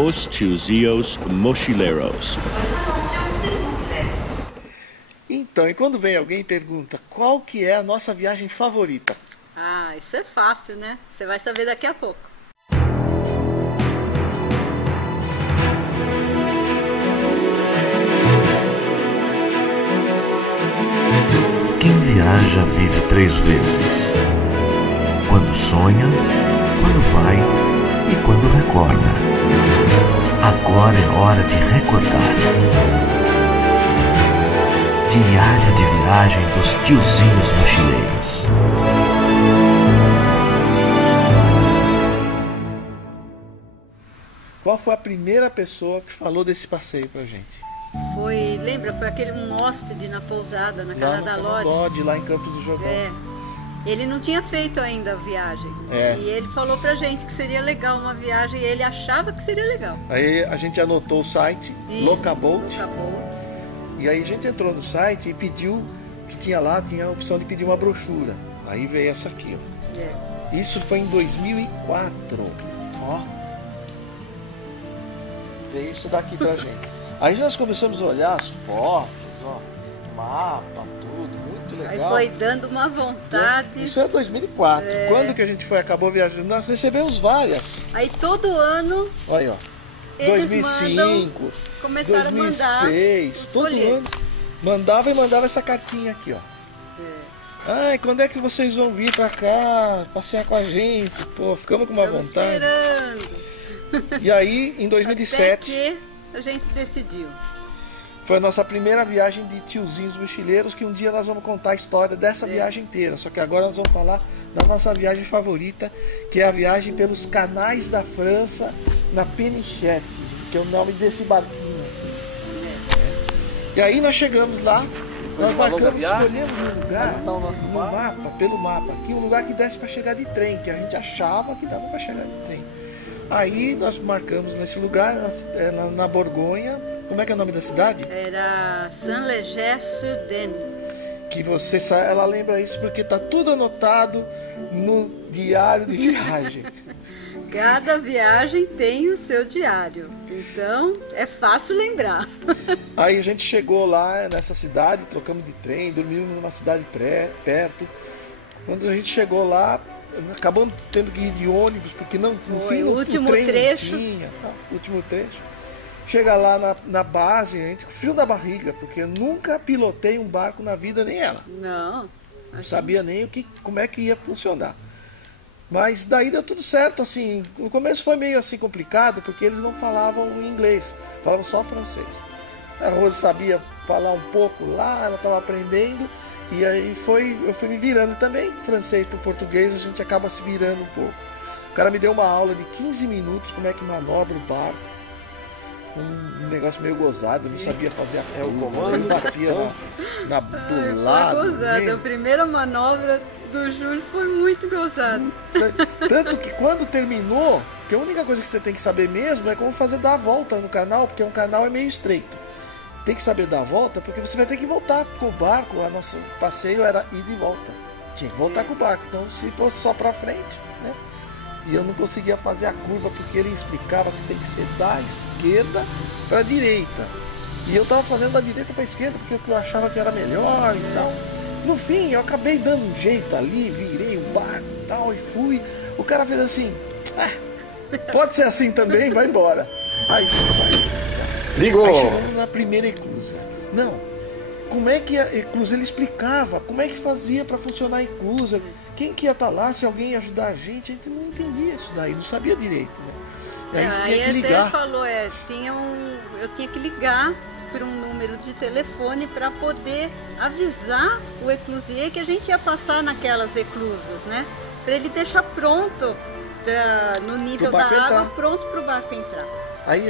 Os Tiozinhos Mochileiros. Então, e quando vem alguém e pergunta qual que é a nossa viagem favorita? Ah, isso é fácil, né? Você vai saber daqui a pouco. Quem viaja vive 3 vezes: quando sonha, quando vai e quando recorda. Agora é hora de recordar. Diário de viagem dos Tiozinhos Mochileiros. Qual foi a primeira pessoa que falou desse passeio pra gente? Lembra, foi aquele hóspede na pousada, na Lá casa da no Lodge. Lodge, lá em Campos do Jordão. É. Ele não tinha feito ainda a viagem. E ele falou pra gente que seria legal uma viagem, e ele achava que seria legal. Aí a gente anotou o site, Locaboat. Locaboat. E aí a gente entrou no site e pediu, que tinha a opção de pedir uma brochura. Aí veio essa aqui, ó. Isso foi em 2004. Ó. Veio isso daqui pra gente. Aí nós começamos a olhar as fotos, ó, mapa, tudo, muito legal. Aí foi dando uma vontade. Isso é 2004. Quando que a gente acabou viajando? Nós recebemos várias. Aí todo ano... Olha aí, ó. 2005, começaram 2006, todo ano mandava essa cartinha aqui, ó. Ai, quando é que vocês vão vir pra cá passear com a gente? Pô, ficamos com uma vontade. Esperando. E aí, em 2007, até que a gente decidiu. Foi a nossa primeira viagem de Tiozinhos Mochileiros, que um dia nós vamos contar a história dessa viagem inteira. Só que agora nós vamos falar da nossa viagem favorita, que é a viagem pelos canais da França na Penichette, que é o nome desse barquinho aqui. E aí nós chegamos lá, nós marcamos, escolhemos um lugar no mapa, pelo mapa, aqui um lugar que desse para chegar de trem, que a gente achava que dava para chegar de trem. Aí nós marcamos nesse lugar, na Borgonha. Como é que é o nome da cidade? Era Saint-Léger-sur-Denne. Que você sabe, ela lembra isso porque tá tudo anotado no diário de viagem. Cada viagem tem o seu diário, então é fácil lembrar. Aí a gente chegou lá nessa cidade, trocamos de trem, dormimos numa cidade perto. Quando a gente chegou lá, acabamos tendo que ir de ônibus, porque no fim o último trem trecho. não tinha, tá? Último trecho. Chega lá na base, a gente com frio da barriga, porque eu nunca pilotei um barco na vida, nem ela. Não sabia nem como é que ia funcionar. Mas daí deu tudo certo, assim. No começo foi meio assim complicado, porque eles não falavam inglês, falavam só francês. A Rose sabia falar um pouco lá, ela estava aprendendo, e aí eu fui me virando também, francês para o português, a gente acaba se virando um pouco. O cara me deu uma aula de 15 minutos, como é que manobra o barco. Um negócio meio gozado, eu não sabia fazer a curva, o comando, eu batia do lado. Foi gozado, a primeira manobra do Júlio foi muito gozada. Tanto que quando terminou, que a única coisa que você tem que saber mesmo é como dar a volta no canal, porque um canal é meio estreito. Tem que saber dar a volta, porque você vai ter que voltar com o barco. O nosso passeio era ir de volta. Tinha que voltar com o barco. Então, se fosse só pra frente, né? E eu não conseguia fazer a curva, porque ele explicava que tem que ser da esquerda pra direita. E eu tava fazendo da direita pra esquerda, porque eu achava que era melhor e tal. No fim, eu acabei dando um jeito ali, virei o barco e tal, e fui. O cara fez assim, pode ser assim também, vai embora. Aí saiu. Ligou! Aí chegamos na primeira eclusa. Não, como é que a eclusa, ele explicava, como é que fazia para funcionar a eclusa, quem que ia estar lá, se alguém ia ajudar a gente não entendia isso daí, não sabia direito, né? E aí você tinha que ligar. Até falou, eu tinha que ligar para um número de telefone para poder avisar o eclusier que a gente ia passar naquelas eclusas, né? Para ele deixar pronto no nível da água, pronto para o barco entrar. Aí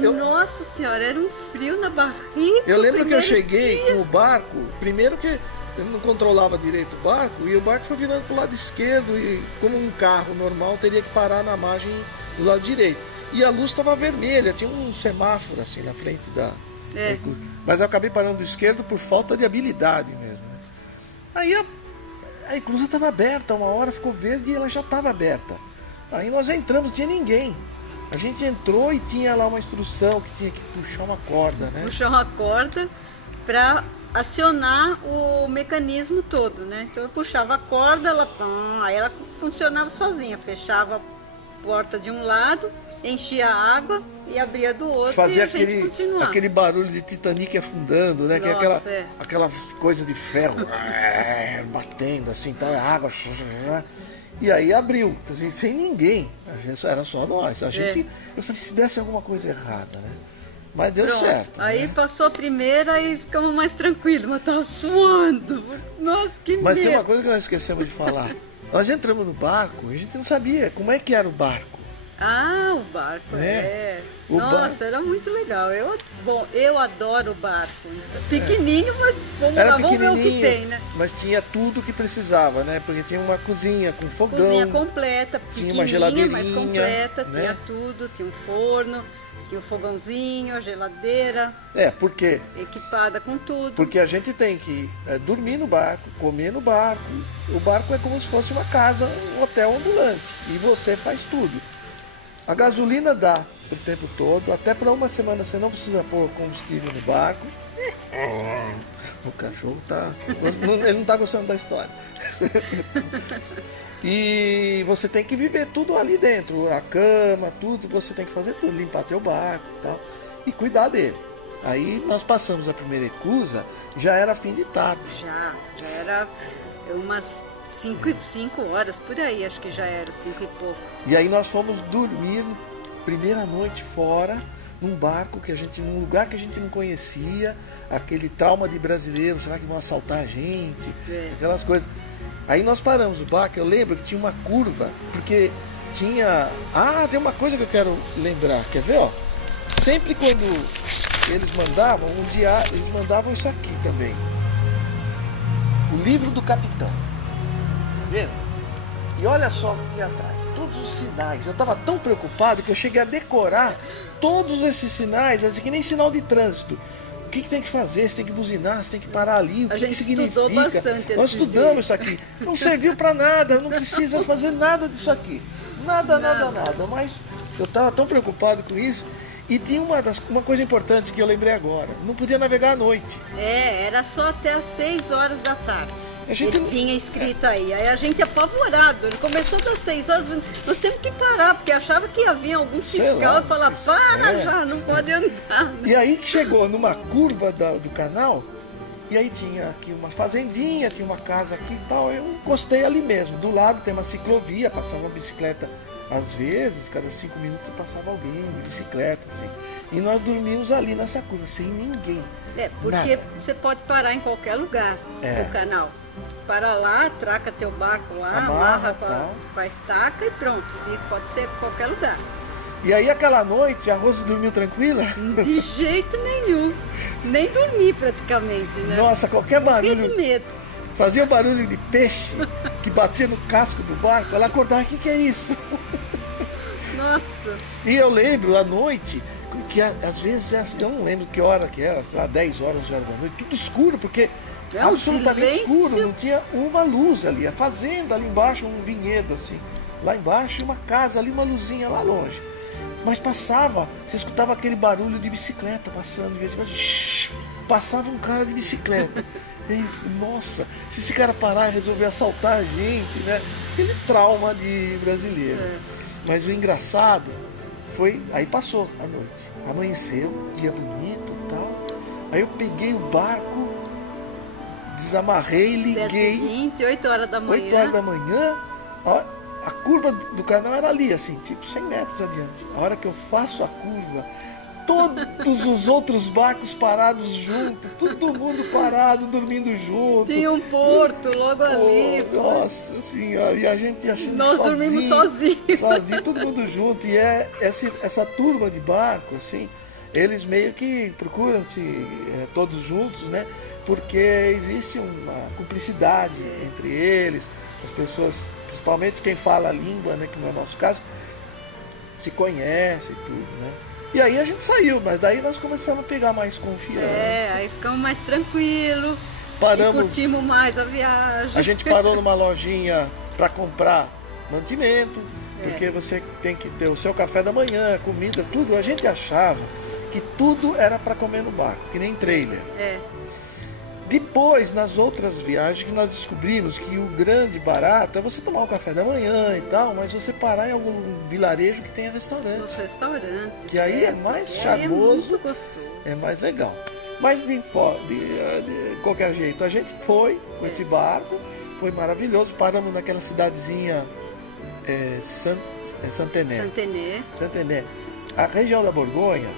nossa senhora, era um frio na barriga. Eu lembro que eu cheguei com o barco, primeiro que eu não controlava direito o barco, e o barco foi virando para o lado esquerdo, e como um carro normal teria que parar na margem do lado direito. E a luz estava vermelha, tinha um semáforo assim na frente da eclusa. Mas eu acabei parando do esquerdo por falta de habilidade mesmo. Né? Aí a eclusa estava aberta, uma hora ficou verde e ela já estava aberta. Aí nós entramos, não tinha ninguém. A gente entrou e tinha lá uma instrução que tinha que puxar uma corda, né? Puxar uma corda para acionar o mecanismo todo, né? Então eu puxava a corda, aí ela funcionava sozinha, fechava a porta de um lado, enchia a água e abria do outro. Fazia e a gente continuava. aquele barulho de Titanic afundando, né? Nossa, que é aquela coisa de ferro batendo assim, tá, a água. E aí abriu, assim, sem ninguém. Era só nós. Eu falei, se desse alguma coisa errada, né? Mas deu Pronto. certo. Aí né? passou a primeira e ficamos mais tranquilos, mas tava suando. Nossa, que Mas medo. tem uma coisa que nós esquecemos de falar. Nós entramos no barco, a gente não sabia como é que era o barco. Ah, o barco, O Nossa, barco. era muito legal. Eu adoro o barco. Pequenininho, mas Era vamos ver o que pequenininho, tem, né? mas tinha tudo que precisava, né? Porque tinha uma cozinha com fogão. Cozinha completa, tinha uma pequenininha, geladeirinha, mas completa. né? Tinha tudo, tinha um forno, tinha um fogãozinho, a geladeira, Por quê? equipada com tudo. Porque a gente tem que dormir no barco, comer no barco. O barco é como se fosse uma casa, um hotel ambulante. E você faz tudo. A gasolina dá o tempo todo. Até para uma semana você não precisa pôr combustível no barco. O cachorro tá... Ele não tá gostando da história. E você tem que viver tudo ali dentro. A cama, tudo. Você tem que fazer tudo. Limpar teu barco e tal. E cuidar dele. Aí nós passamos a primeira eclusa. Já era fim de tarde. Já era umas 5 horas, por aí, acho que já era 5 e pouco. E aí nós fomos dormir primeira noite fora, num barco num lugar que a gente não conhecia, aquele trauma de brasileiro, será que vão assaltar a gente? Aquelas coisas. Aí nós paramos o barco, eu lembro que tinha uma curva, porque tinha... tem uma coisa que eu quero lembrar, quer ver, ó? Sempre quando eles mandavam, eles mandavam isso aqui também. O livro do capitão. Vendo? E olha só o que tinha atrás, todos os sinais. Eu estava tão preocupado que eu cheguei a decorar todos esses sinais, assim, que nem sinal de trânsito. O que tem que fazer? Você tem que buzinar, você tem que parar ali, o que significa? Estudou bastante. Nós estudamos isso aqui. Não serviu para nada, não precisa fazer nada disso aqui. Nada. Mas eu estava tão preocupado com isso. E tinha uma coisa importante que eu lembrei agora. Não podia navegar à noite. Era só até às 6 horas da tarde. Ele vinha escrito aí a gente apavorado, ele começou das 6 horas, nós temos que parar, porque achava que ia vir algum fiscal e falar, já, não pode andar. Né? E aí que chegou numa curva do canal, e aí tinha aqui uma fazendinha, tinha uma casa aqui e tal, eu encostei ali mesmo, do lado tem uma ciclovia, passava uma bicicleta, às vezes, cada 5 minutos passava alguém de bicicleta, assim, e nós dormimos ali nessa curva, sem ninguém. Porque você pode parar em qualquer lugar do canal. Para lá, traca teu barco lá, amarra com a estaca e pronto, pode ser qualquer lugar. E aí aquela noite a Rose dormiu tranquila? De jeito nenhum, nem dormi praticamente, né? Nossa, qualquer barulho. De medo. Fazia barulho de peixe que batia no casco do barco, ela acordava, o que é isso? Nossa. E eu lembro à noite que às vezes, eu não lembro que hora que era, sei lá, 10 horas, 11 horas da noite, tudo escuro, porque absolutamente escuro, não tinha uma luz ali. A fazenda ali embaixo, um vinhedo assim, lá embaixo, e uma casa ali, uma luzinha lá longe. Mas passava, você escutava aquele barulho de bicicleta passando, de vez em quando, passava um cara de bicicleta. E aí, nossa, se esse cara parar e resolver assaltar a gente, né? Aquele trauma de brasileiro. Mas o engraçado foi, aí passou a noite, amanheceu, dia bonito e tal. Aí eu peguei o barco, desamarrei, liguei. 20, 8 horas da manhã. 8 horas da manhã, ó, a curva do canal era ali, assim, tipo 100 metros adiante. A hora que eu faço a curva, todos os outros barcos parados junto, todo mundo parado, dormindo junto. Tinha um porto logo ali. Nossa senhora, e a gente achando nós dormimos sozinhos. Sozinho, todo mundo junto. E essa turma de barco, assim, eles meio que procuram-se todos juntos, né? Porque existe uma cumplicidade entre eles, as pessoas, principalmente quem fala a língua, né, que não é o nosso caso, se conhece e tudo, né? E aí a gente saiu, mas daí nós começamos a pegar mais confiança. Aí ficamos mais tranquilos, paramos, curtimos mais a viagem. A gente parou numa lojinha para comprar mantimento, porque você tem que ter o seu café da manhã, comida, tudo. A gente achava que tudo era para comer no barco, que nem trailer. Depois, nas outras viagens, que nós descobrimos que o grande barato é você tomar um café da manhã e tal, mas você parar em algum vilarejo que tenha restaurante. Os restaurantes. Que aí é mais charmoso, é muito gostoso. É mais legal. Mas de qualquer jeito, a gente foi com esse barco, foi maravilhoso. Paramos naquela cidadezinha Santené. A região da Borgonha,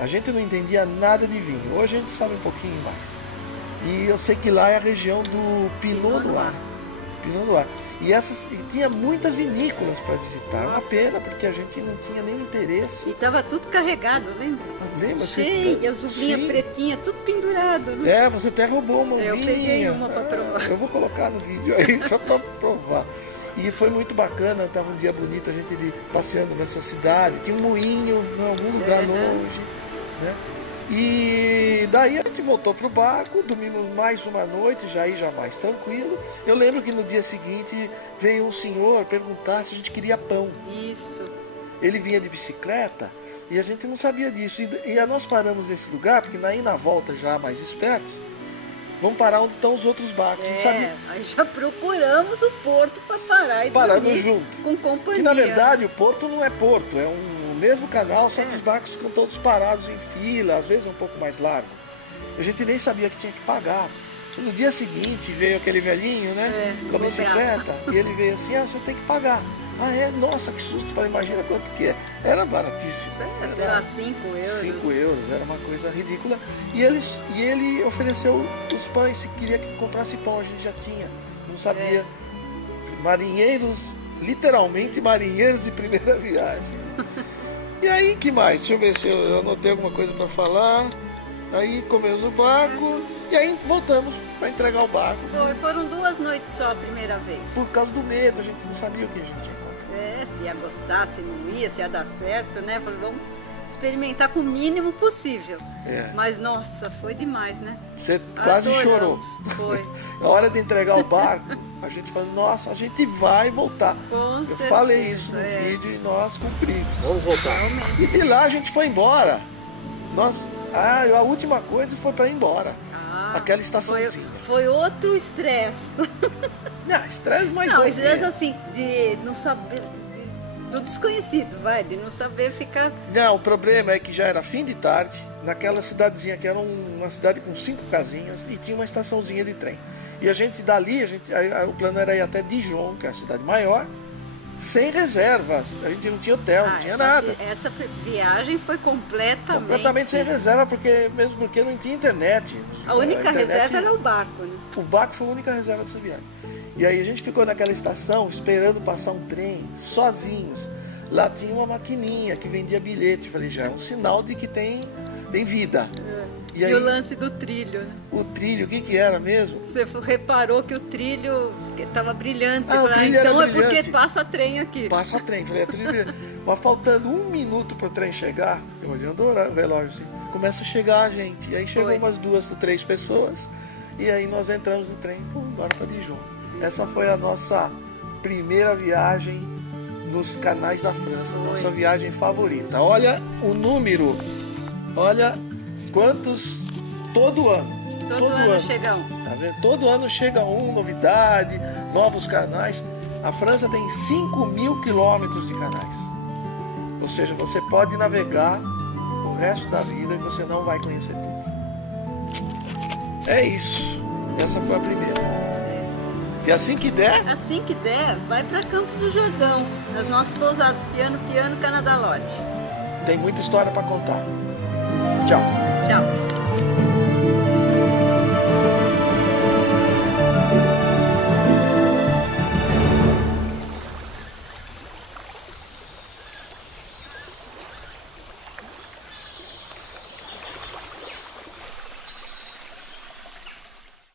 a gente não entendia nada de vinho. Hoje a gente sabe um pouquinho mais. E eu sei que lá é a região do Pinot Noir. E tinha muitas vinícolas para visitar. Uma pena, porque a gente não tinha nenhum interesse. E estava tudo carregado, lembra? Lembra? Cheio, as uvinhas pretinhas, tudo pendurado. Né? Você até roubou uma uvinha. Eu peguei uma para provar. Eu vou colocar no vídeo aí só para provar. E foi muito bacana, estava um dia bonito, a gente passeando nessa cidade. Tinha um moinho em algum lugar longe, né? E daí a gente voltou pro barco, dormimos mais uma noite, já mais tranquilo. Eu lembro que no dia seguinte veio um senhor perguntar se a gente queria pão. Isso. Ele vinha de bicicleta e a gente não sabia disso. E nós paramos nesse lugar, porque aí na volta, já mais espertos, vamos parar onde estão os outros barcos. Aí já procuramos o porto para parar e paramos junto. Com companhia. Que na verdade o porto não é porto, é o mesmo canal, só que os barcos ficam todos parados em fila, às vezes um pouco mais largo. A gente nem sabia que tinha que pagar. No dia seguinte veio aquele velhinho, né, com a bicicleta, e ele veio assim, você tem que pagar. Nossa, que susto, imagina quanto que é. Era baratíssimo. Sei lá, 5 euros. 5 euros, era uma coisa ridícula. E ele ofereceu os pães, se queria que comprasse pão, a gente já tinha, não sabia. Marinheiros, literalmente marinheiros de primeira viagem. E aí, que mais? Deixa eu ver se eu anotei alguma coisa para falar. Aí comemos o barco e aí voltamos para entregar o barco. Foram 2 noites só a primeira vez. Por causa do medo, a gente não sabia o que a gente ia encontrar. Se ia gostar, se não ia, se ia dar certo, né? Falei, vamos experimentar com o mínimo possível. Mas, nossa, foi demais, né? Você quase chorou. Foi. Na hora de entregar o barco, a gente falou, nossa, a gente vai voltar. Eu falei isso no vídeo e nós cumprimos. Vamos voltar. E de lá a gente foi embora. A última coisa foi para ir embora. Aquela estaçãozinha. Foi outro estresse. Estresse mais Não, estresse assim, de não saber, do desconhecido, de não saber ficar... Não, o problema é que já era fim de tarde, naquela cidadezinha que era uma cidade com 5 casinhas e tinha uma estaçãozinha de trem. E a gente dali, o plano era ir até Dijon, que é a cidade maior, sem reserva. A gente não tinha hotel, não tinha nada. Essa viagem foi completamente sem reserva, mesmo porque não tinha internet. A única reserva era o barco, né? O barco foi a única reserva dessa viagem. E aí a gente ficou naquela estação esperando passar um trem, sozinhos. Lá tinha uma maquininha que vendia bilhete. Falei, já é um sinal de que tem vida. E aí, o lance do trilho, né? O trilho, o que era mesmo? Você reparou que o trilho estava brilhante. O trilho era então brilhante. Porque passa trem aqui. Passa trem, falei, trilho brilhante. Mas faltando 1 minuto para o trem chegar, eu olhando o relógio assim, começa a chegar a gente. E aí chegou umas 2 ou 3 pessoas, e aí nós entramos no trem e fomos embora para Dijon. Essa foi a nossa primeira viagem nos canais da França, nossa viagem favorita. Olha o número, olha quantos todo ano. Todo ano chega um. Tá vendo? Todo ano chega um, novidade, novos canais. A França tem 5.000 quilômetros de canais. Ou seja, você pode navegar o resto da vida e você não vai conhecer tudo. É isso. Essa foi a primeira. E assim que der, vai para Campos do Jordão, nas nossas pousadas Piano, Canadá Lodge. Tem muita história para contar. Tchau. Tchau.